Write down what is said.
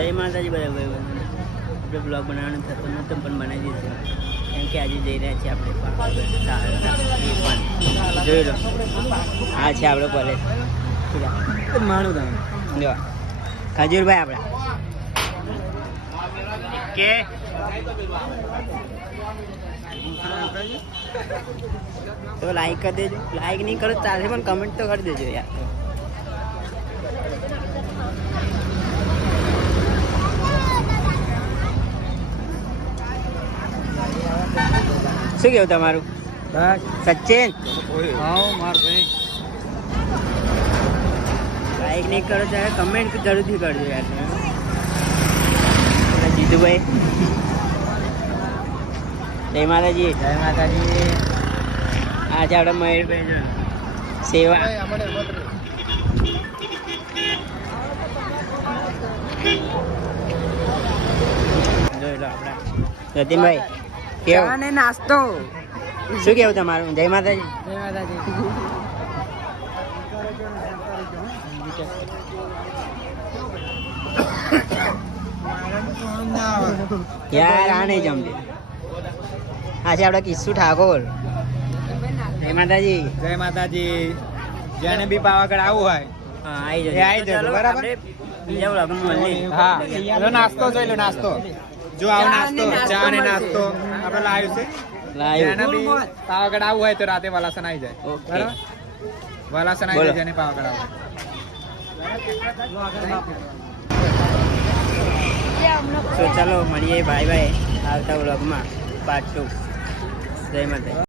જય માતાજી બધા ભાઈ આપણે બ્લોગ બનાવવાનું થતું નહોતું પણ બનાવી દીધું કેમ કે આજે જઈ રહ્યા છીએ આપણે પણ જોઈ લો આ છે આપણો કોલેજ માણું તમે જો ખજૂરભાઈ આપણા કે તો લાઈક કરી દેજો લાઈક નહીં કરો ચાલશે પણ કમેન્ટ તો કરી દેજો યાર શું કેવું તમારું સચિન લાઈક નહીં કરો ત્યારે કમેન્ટ જરૂરથી કરજો યાર જીતુભાઈ જય માતાજી જય માતાજી આજે આપણે મયુરભાઈ સેવા જોઈ લો આપણા જતીનભાઈ કેવું નાસ્તો શું કેવું તમારું જય માતાજી જય માતાજી યાર આ નહીં જમતી આ છે આપણા કિસ્સુ ઠાકોર જય માતાજી જય માતાજી જેને બી પાવાગઢ આવવું હોય હા આવી જજો બરાબર બીજા વ્લોગમાં મળીએ હા એનો નાસ્તો જોઈ લો નાસ્તો જો આવો નાસ્તો ચા ને નાસ્તો આપણે લાવ્યું છે જેને બી પાવાગઢ આવવું હોય તો રાતે વાલાસન આવી જાય બરાબર વાલાસન આવી જાય જેને પાવાગઢ આવવું તો ચાલો મળીએ બાય બાય આવતા વ્લોગમાં પાર્ટ 2 જય માતા